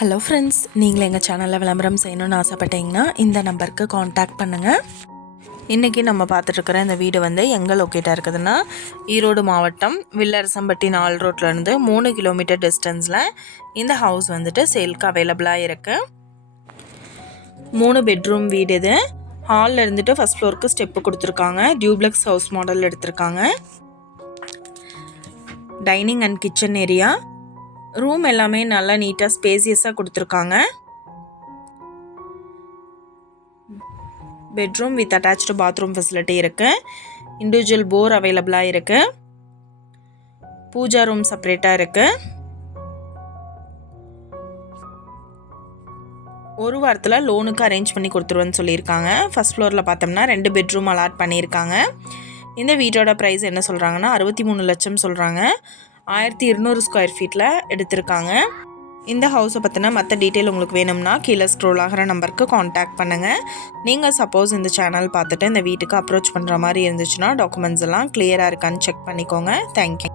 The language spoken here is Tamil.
ஹலோ ஃப்ரெண்ட்ஸ், நீங்கள் எங்கள் சேனலில் விளம்பரம் செய்யணும்னு ஆசைப்பட்டீங்கன்னா இந்த நம்பருக்கு காண்டாக்ட் பண்ணுங்கள். இன்றைக்கி நம்ம பார்த்துட்ருக்கிற இந்த வீடு வந்து எங்கே லொக்கேட்டாக இருக்குதுன்னா, ஈரோடு மாவட்டம் வில்லரசம்பட்டி 4 ரோட்லேருந்து 3 கிலோமீட்டர் டிஸ்டன்ஸில் இந்த ஹவுஸ் வந்துட்டு சேல்க்கு அவைலபிளாக இருக்குது. 3 பெட்ரூம் வீடு இது. ஹாலில் இருந்துட்டு ஃபஸ்ட் ஃப்ளோருக்கு ஸ்டெப்பு கொடுத்துருக்காங்க. டியூப்ளெக்ஸ் ஹவுஸ் மாடல் எடுத்திருக்காங்க. Dining and kitchen area, room எல்லாமே நல்லா நீட்டாக ஸ்பேசியஸாக கொடுத்துருக்காங்க. Bedroom with attached bathroom facility இருக்குது. இண்டிவிஜுவல் போர் அவைலபிளாக இருக்குது. பூஜா ரூம் செப்பரேட்டாக இருக்குது. ஒரு வாரத்தில் லோனுக்கு அரேஞ்ச் பண்ணி கொடுத்துருவேன்னு சொல்லியிருக்காங்க. ஃபஸ்ட் ஃப்ளோரில் பார்த்தோம்னா 2 பெட்ரூம் அலாட் பண்ணியிருக்காங்க. இந்த வீட்டோட ப்ரைஸ் என்ன சொல்கிறாங்கன்னா 63 லட்சம் சொல்கிறாங்க. 1200 ஸ்கொயர் ஃபீட்டில் எடுத்திருக்காங்க. இந்த ஹவுஸை பற்றின மற்ற டீட்டெயில் உங்களுக்கு வேணும்னா கீழே ஸ்க்ரோல் ஆகிற நம்பருக்கு காண்டாக்ட் பண்ணுங்கள். நீங்கள் சப்போஸ் இந்த சேனல் பார்த்துட்டு இந்த வீட்டுக்கு அப்ரோச் பண்ணுற மாதிரி இருந்துச்சுன்னா டாக்குமெண்ட்ஸ் எல்லாம் கிளியராக இருக்கான்னு செக் பண்ணிக்கோங்க. தேங்க்யூ.